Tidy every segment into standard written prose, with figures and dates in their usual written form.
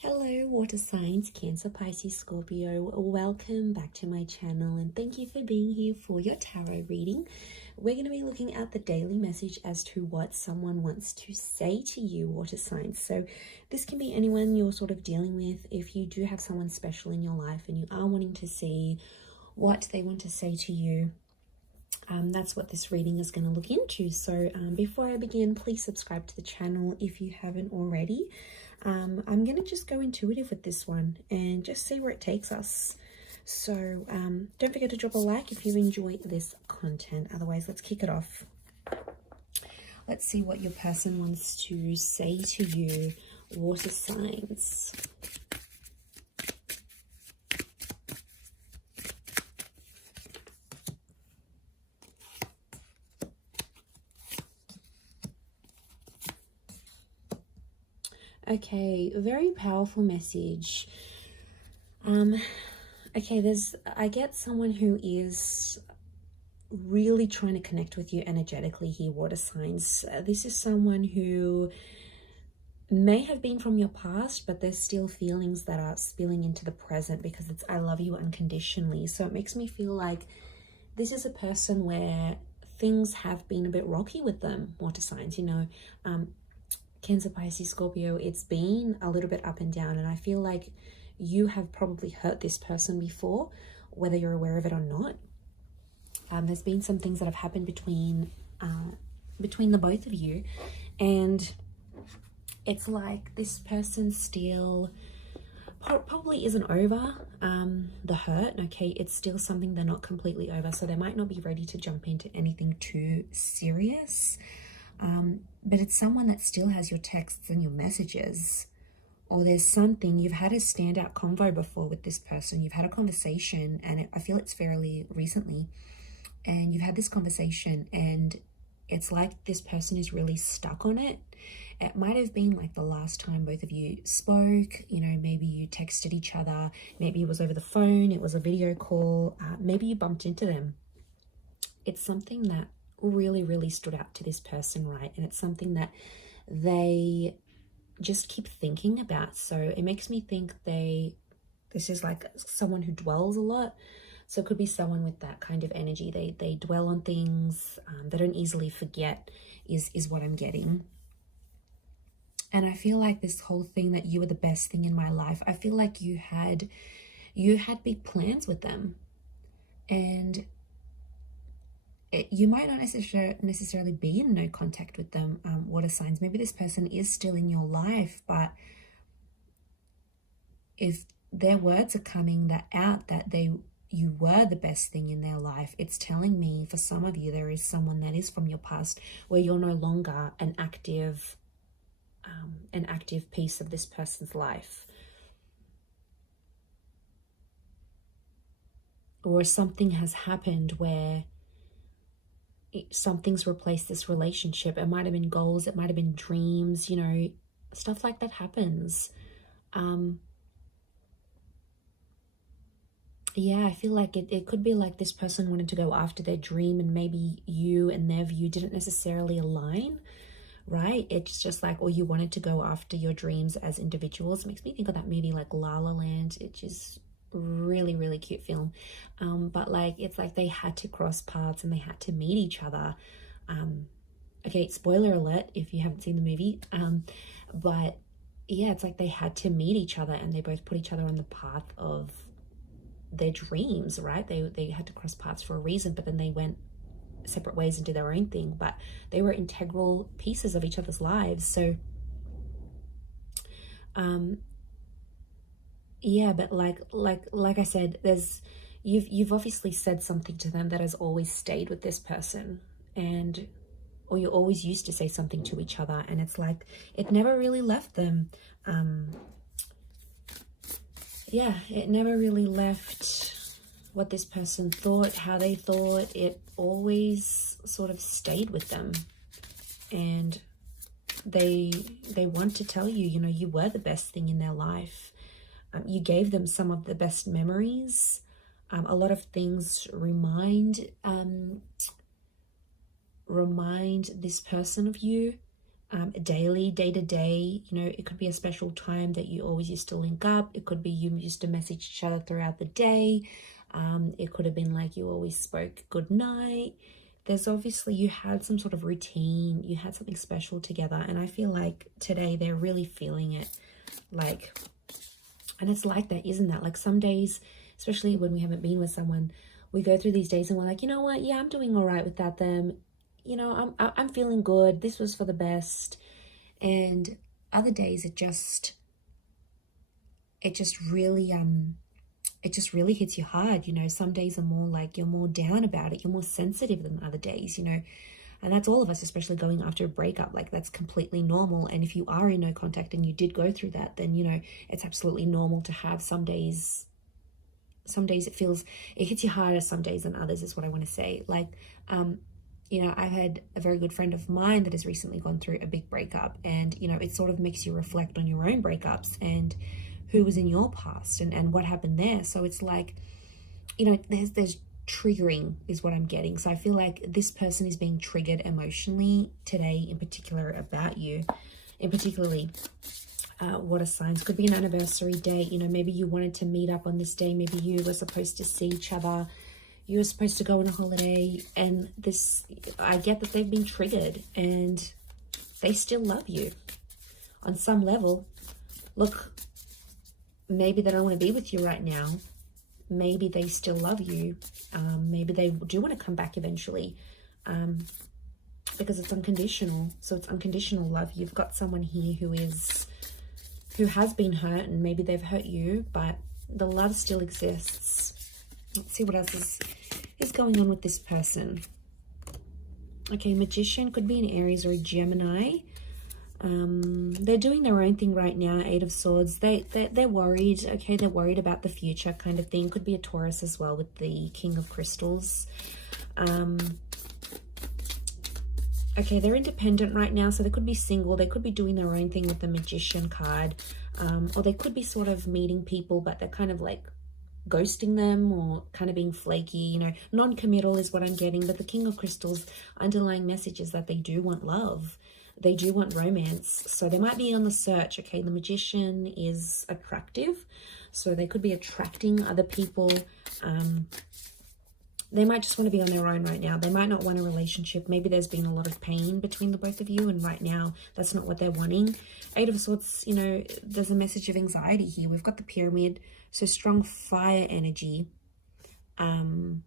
Hello water signs, Cancer, Pisces, Scorpio. Welcome back to my channel and thank you for being here for your tarot reading. We're going to be looking at the daily message as to what someone wants to say to you, water signs. So this can be anyone you're sort of dealing with. If you do have someone special in your life and you are wanting to see what they want to say to you, that's what this reading is going to look into. So before I begin, please subscribe to the channel if you haven't already. I'm going to just go intuitive with this one and just see where it takes us. So don't forget to drop a like if you enjoy this content. Otherwise, let's kick it off. Let's see what your person wants to say to you, water signs. Okay, very powerful message. Okay, I get someone who is really trying to connect with you energetically here, water signs. This is someone who may have been from your past, but there's still feelings that are spilling into the present because it's I love you unconditionally. So it makes me feel like this is a person where things have been a bit rocky with them, water signs, you know. Cancer, Pisces, Scorpio, it's been a little bit up and down, and I feel like you have probably hurt this person before, whether you're aware of it or not. There's been some things that have happened between the both of you, and it's like this person still probably isn't over the hurt. Okay, it's still something they're not completely over, so they might not be ready to jump into anything too serious. But it's someone that still has your texts and your messages, or there's something, you've had a standout convo before with this person. You've had a conversation, and I feel it's fairly recently, and you've had this conversation and it's like this person is really stuck on it. It might have been like the last time both of you spoke, you know, maybe you texted each other, maybe it was over the phone, it was a video call, maybe you bumped into them. It's something that really stood out to this person, right? And it's something that they just keep thinking about. So it makes me think this is like someone who dwells a lot. So it could be someone with that kind of energy. They dwell on things, they don't easily forget is what I'm getting. And I feel like this whole thing that you were the best thing in my life, I feel like you had big plans with them, and you might not necessarily be in no contact with them, water signs. Maybe this person is still in your life, but if their words are coming out that you were the best thing in their life, it's telling me for some of you there is someone that is from your past where you're no longer an active piece of this person's life. Or something has happened where something's replaced this relationship. It might have been goals, it might have been dreams, you know, stuff like that happens. Yeah, I feel like it could be like this person wanted to go after their dream, and maybe you and their view didn't necessarily align, right? It's just like, or you wanted to go after your dreams as individuals. It makes me think of that movie like La La Land. It's just really cute film, but like it's like they had to cross paths and they had to meet each other. Okay, spoiler alert if you haven't seen the movie, but yeah, it's like they had to meet each other and they both put each other on the path of their dreams, right? They had to cross paths for a reason, but then they went separate ways and did their own thing, but they were integral pieces of each other's lives. So yeah, but like I said, you've obviously said something to them that has always stayed with this person, or you always used to say something to each other, and it's like it never really left them. Yeah, it never really left what this person thought, how they thought. It always sort of stayed with them, and they want to tell you, you know, you were the best thing in their life. You gave them some of the best memories. A lot of things remind this person of you. daily, day to day. You know, it could be a special time that you always used to link up. It could be you used to message each other throughout the day. It could have been like you always spoke good night. There's obviously, you had some sort of routine, you had something special together, and I feel like today they're really feeling it. Like, and it's like that, isn't that? Like some days, especially when we haven't been with someone, we go through these days and we're like, you know what, yeah, I'm doing all right without them. You know, I'm feeling good. This was for the best. And other days it just really hits you hard. You know, some days are more like you're more down about it, you're more sensitive than other days, you know. And that's all of us, especially going after a breakup. Like, that's completely normal. And if you are in no contact and you did go through that, then, you know, it's absolutely normal to have some days it hits you harder some days than others, is what I want to say. Like, you know, I've had a very good friend of mine that has recently gone through a big breakup, and, you know, it sort of makes you reflect on your own breakups and who was in your past and what happened there. So it's like, you know, there's triggering is what I'm getting. So I feel like this person is being triggered emotionally today, in particular about you, in particularly water signs. Could be an anniversary date. You know, maybe you wanted to meet up on this day. Maybe you were supposed to see each other. You were supposed to go on a holiday, and this, I get that they've been triggered and they still love you on some level. Look, maybe they don't want to be with you right now. Maybe they still love you. Maybe they do want to come back eventually, because it's unconditional. So it's unconditional love. You've got someone here who has been hurt, and maybe they've hurt you, but the love still exists. Let's see what else is going on with this person. Okay, Magician could be an Aries or a Gemini. They're doing their own thing right now. 8 of Swords. They're worried. Okay, they're worried about the future, kind of thing. Could be a Taurus as well with the King of Crystals. Okay, they're independent right now, so they could be single. They could be doing their own thing with the Magician card, or they could be sort of meeting people, but they're kind of like ghosting them or kind of being flaky. You know, non-committal is what I'm getting. But the King of Crystals, underlying message is that they do want love. They do want romance. So they might be on the search. Okay, the Magician is attractive, so they could be attracting other people. They might just want to be on their own right now. They might not want a relationship. Maybe there's been a lot of pain between the both of you, and right now that's not what they're wanting. 8 of Swords, you know, there's a message of anxiety here. We've got the Pyramid, so strong fire energy. And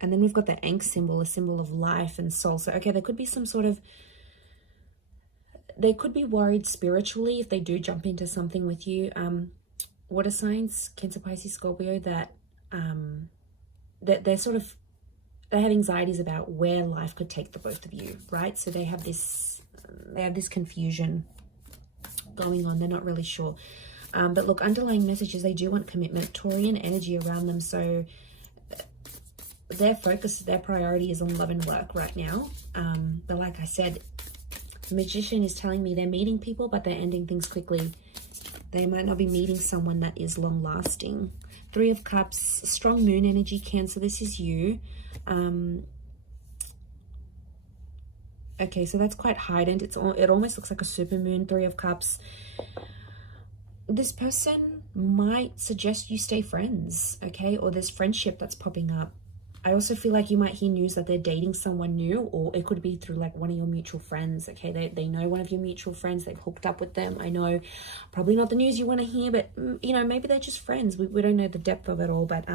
then we've got the Ankh symbol, a symbol of life and soul. So, okay, there could be some sort of, they could be worried spiritually if they do jump into something with you. Water signs, Cancer, Pisces, Scorpio, that they're sort of, they have anxieties about where life could take the both of you, right? So they have this confusion going on. They're not really sure. But look, underlying messages, they do want commitment, Taurian energy around them. So their focus, their priority is on love and work right now. But like I said, the Magician is telling me they're meeting people, but they're ending things quickly. They might not be meeting someone that is long lasting. 3 of Cups, strong moon energy, Cancer, this is you. Okay, so that's quite heightened. It almost looks like a super moon. 3 of Cups. This person might suggest you stay friends, okay? Or there's friendship that's popping up. I also feel like you might hear news that they're dating someone new, or it could be through like one of your mutual friends, okay? They know one of your mutual friends, they've hooked up with them. I know probably not the news you want to hear, but you know, maybe they're just friends. We don't know the depth of it all, but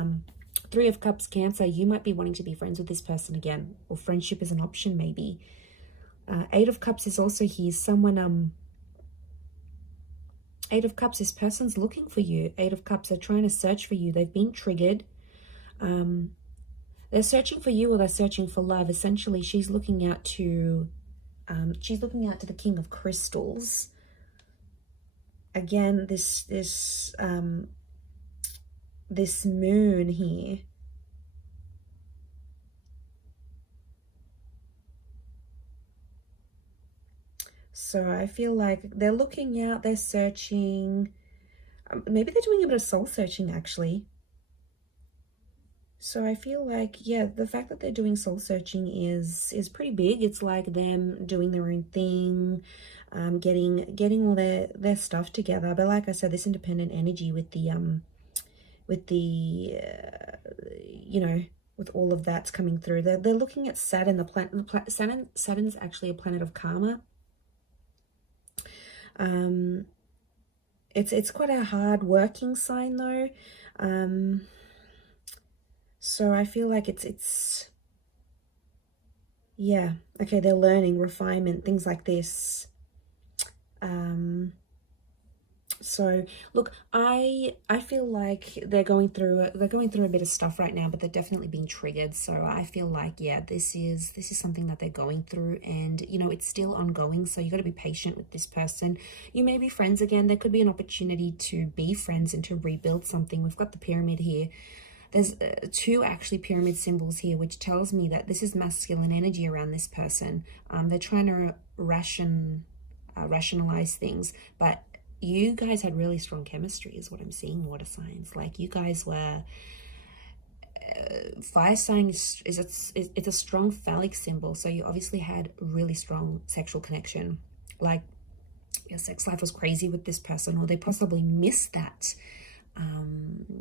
3 of Cups, Cancer, you might be wanting to be friends with this person again, or friendship is an option maybe. 8 of Cups is also here. Someone, 8 of Cups, this person's looking for you. 8 of Cups, they're trying to search for you. They've been triggered. They're searching for you, or they're searching for love. Essentially, she's looking out to the King of Crystals. Again, this moon here. So I feel like they're looking out, they're searching. Maybe they're doing a bit of soul searching, actually. So I feel like, yeah, the fact that they're doing soul searching is pretty big. It's like them doing their own thing, getting all their stuff together. But like I said, this independent energy with the you know, with all of that's coming through. They're looking at Saturn, the planet. Saturn's actually a planet of karma. It's quite a hard working sign though. So I feel like it's yeah, okay, they're learning, refinement, things like this. So look, I feel like they're going through a bit of stuff right now, but they're definitely being triggered. So I feel like, yeah, this is something that they're going through, and you know, it's still ongoing. So you got to be patient with this person. You may be friends again. There could be an opportunity to be friends and to rebuild something. We've got the pyramid here. There's two actually pyramid symbols here, which tells me that this is masculine energy around this person. They're trying to rationalize things, but you guys had really strong chemistry is what I'm seeing, water signs. Like you guys were, fire sign it's a strong phallic symbol. So you obviously had really strong sexual connection. Like your sex life was crazy with this person, or they possibly missed that.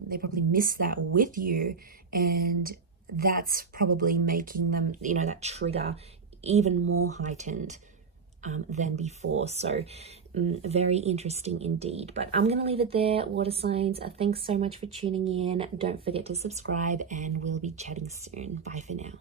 They probably missed that with you, and that's probably making them, you know, that trigger even more heightened than before. So very interesting indeed. But I'm going to leave it there, water signs. Thanks so much for tuning in. Don't forget to subscribe, and we'll be chatting soon. Bye for now.